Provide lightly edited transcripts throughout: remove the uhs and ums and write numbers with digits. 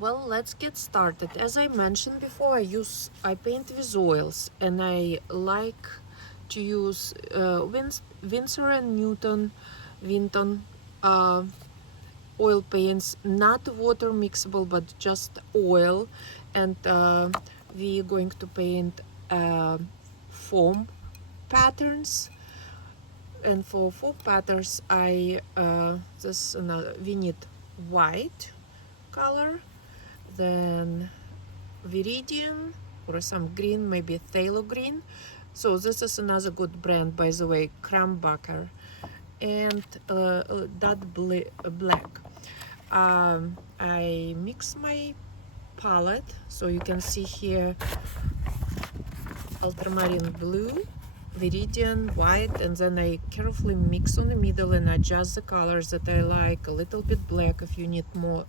Well, let's get started. As I mentioned before, I paint with oils, and I like to use Winsor and Newton Winton uh, oil paints, not water mixable, but just oil. And we're going to paint foam patterns. And for foam patterns, we need white color, then Viridian or some green, maybe phthalo green. So this is another good brand, by the way, Krambacher, and that black. I mix my palette, so you can see here ultramarine blue, viridian white, and then I carefully mix on the middle and adjust the colors that I like. A little bit black if you need more,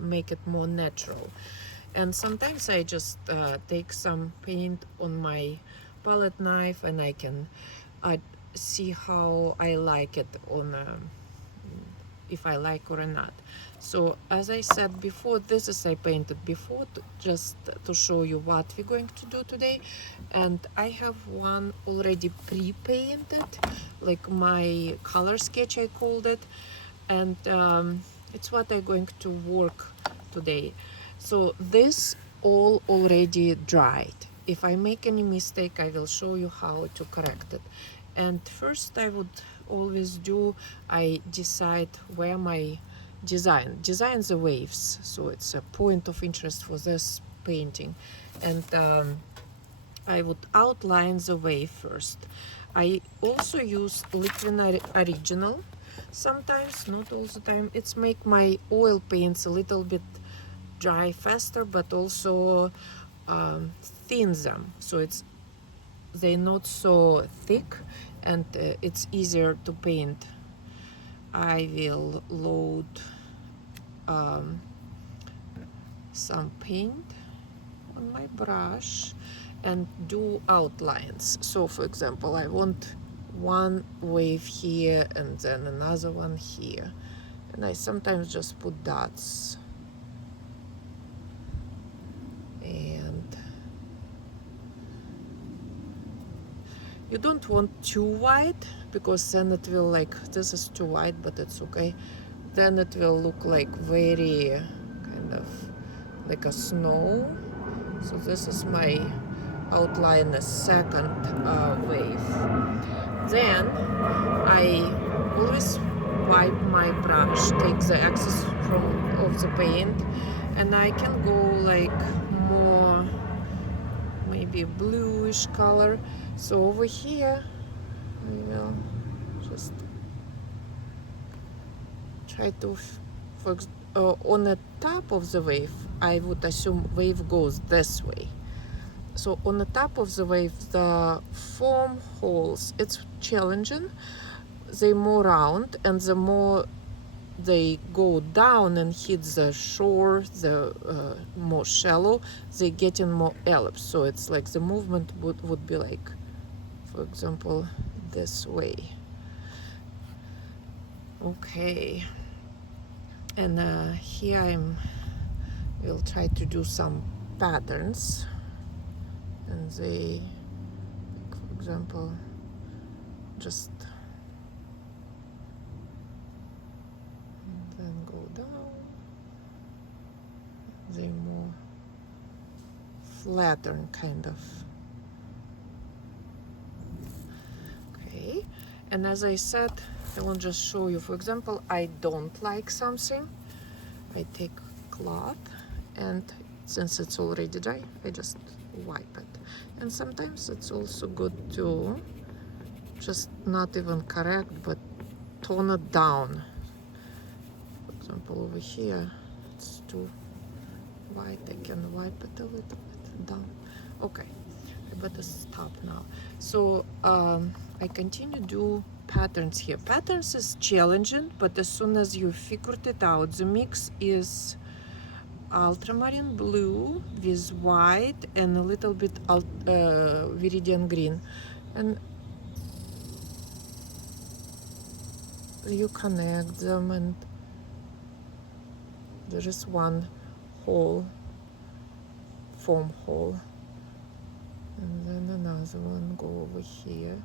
make it more natural. And sometimes I just take some paint on my palette knife and I can see how I like it on if I like or not. So as I said before, this is I painted before just to show you what we're going to do today. And I have one already pre-painted, like my color sketch I called it, and it's what I'm going to work today. So this all already dried. If I make any mistake, I will show you how to correct it. And first I would always do, I decide where my design the waves, so it's a point of interest for this painting. And I would outline the wave first. I also use Liquin Original sometimes, not all the time. It's make my oil paints a little bit dry faster, but also thin them, so they're not so thick, and it's easier to paint. I will load some paint on my brush and do outlines. So for example, I want one wave here and then another one here, and I sometimes just put dots. And you don't want too white, because then it will, like, this is too white, but it's okay. Then it will look like very kind of like a snow. So this is my outline, the second wave. Then I always wipe my brush, take the excess of the paint, and I can go like more maybe bluish color. So over here I will just try to on the top of the wave, I would assume wave goes this way. So on the top of the wave, the foam holes, it's challenging. They're more round, and the more they go down and hit the shore, the more shallow, they get in more ellipse. So it's like the movement would be like, for example, this way. Okay. And here we'll try to do some patterns, and they, for example, just then go down. They more flatten kind of. Okay, and as I said, I will just show you. For example, I don't like something, I take cloth, and since it's already dry, I just wipe it. And sometimes it's also good to just not even correct, but tone it down. For example, over here it's too white, I can wipe it a little bit down. Okay, I better stop now. So I continue do patterns here. Patterns is challenging, but as soon as you figured it out, the mix is ultramarine blue with white and a little bit viridian green, and you connect them, and there is one hole, foam hole. And then another one go over here.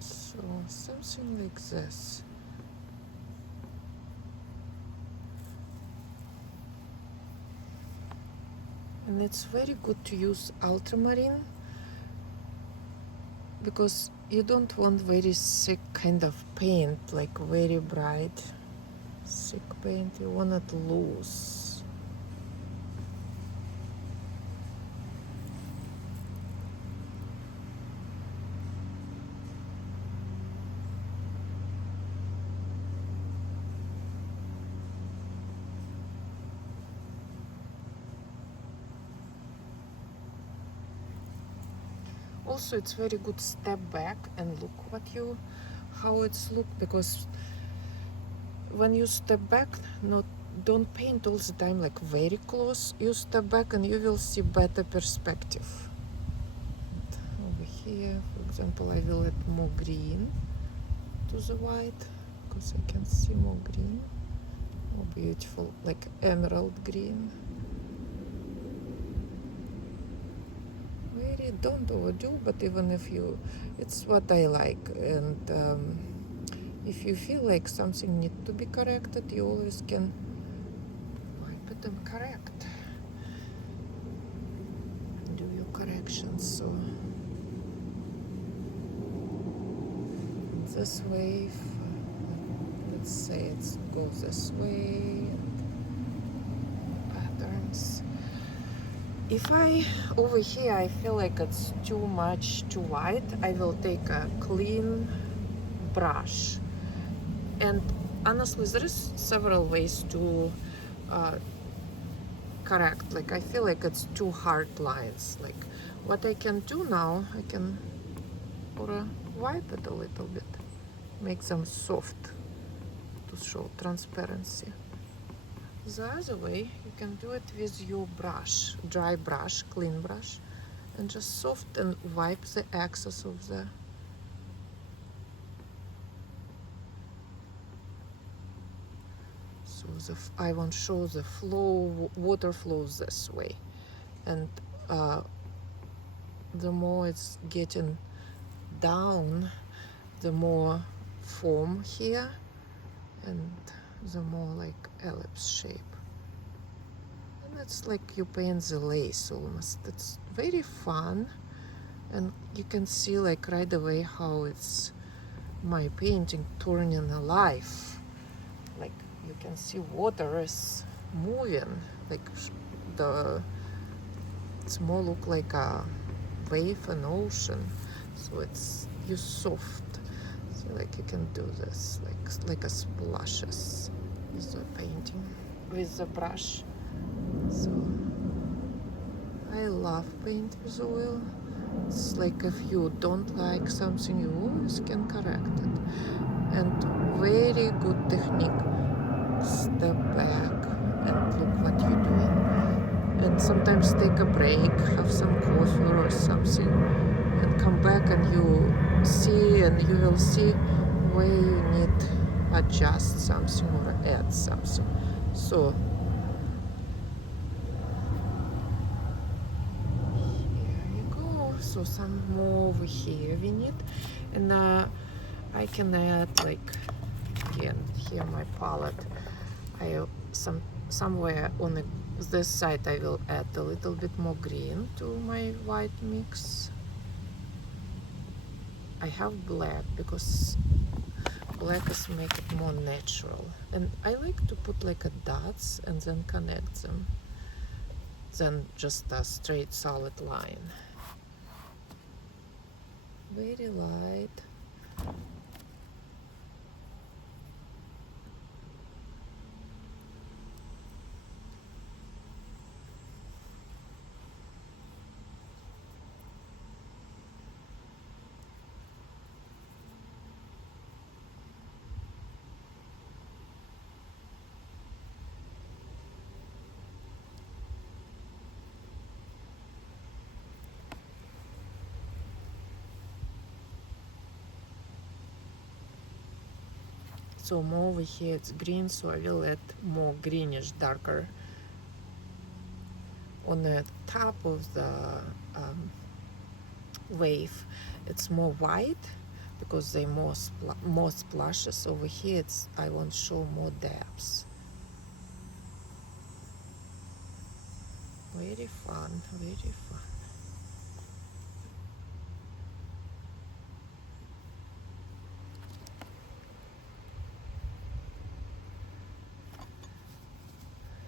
So something like this. And it's very good to use ultramarine because you don't want very thick kind of paint, like very bright thick paint. You want it loose. Also, it's very good step back and look how it's look, because when you step back, don't paint all the time like very close. You step back and you will see better perspective. Over here, for example, I will add more green to the white because I can see more green. More beautiful, like emerald green. Very, don't overdo, but even if you, it's what I like. And if you feel like something needs to be corrected, you always can wipe it and correct. Do your corrections. So this way, let's say it goes this way, patterns. If over here I feel like it's too much too white, I will take a clean brush. And honestly, there is several ways to correct. Like I feel like it's too hard lines. Like what I can do now, I can wipe it a little bit, make them soft to show transparency. The other way, you can do it with your brush, dry brush, clean brush, and just soft and wipe the excess of the I want to show the flow, water flows this way, and the more it's getting down, the more foam here, and the more like ellipse shape. And it's like you paint the lace almost. It's very fun, and you can see like right away how it's my painting turning alive. Like you can see water is moving, like it's more look like a wave, an ocean. So it's you soft. So like you can do this like a splashes with the painting with the brush. So I love paint with oil. It's like if you don't like something, you always can correct it. And very good technique. Step back and look what you're doing. And sometimes take a break, have some coffee or something, and come back and you see, and you will see where you need adjust something or add something. So here you go. So some more over here we need, and I can add like again here my palette. Somewhere on this side I will add a little bit more green to my white mix. I have black because black is make it more natural, and I like to put like a dots and then connect them than just a straight solid line. Very light. So more over here it's green, so I will add more greenish, darker on the top of the wave. It's more white because they more splashes. Over here it's I want to show more depths. Very fun, very fun.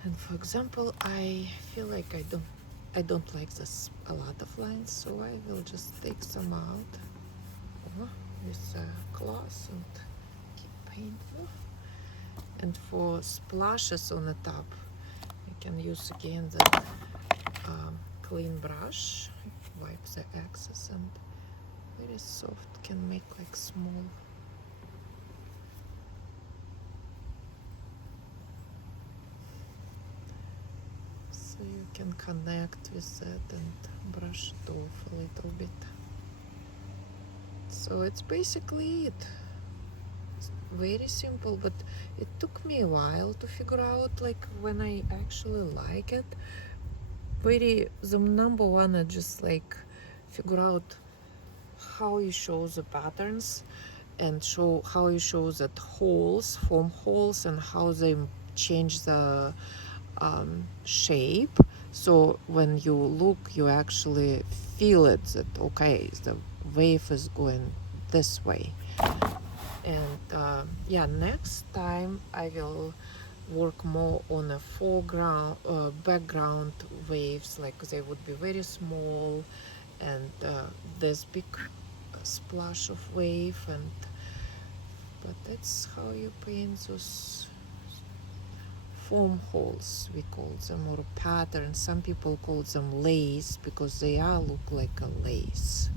And for example, I feel like I don't like this a lot of lines, so I will just take some out with a cloth and keep painting. And for splashes on the top, you can use again the clean brush, wipe the excess, and very soft, can make like small so you can connect with that and brush it off a little bit. So it's basically it. It's very simple, but it took me a while to figure out like when I actually like it. The number one is just like figure out how you show the patterns and show how you show that holes form holes and how they change the shape, so when you look you actually feel it that okay, the wave is going this way. And yeah, next time I will work more on a foreground background waves, like they would be very small and this big splash of wave. And but that's how you paint those foam holes, we call them, or patterns. Some people call them lace because they all look like a lace.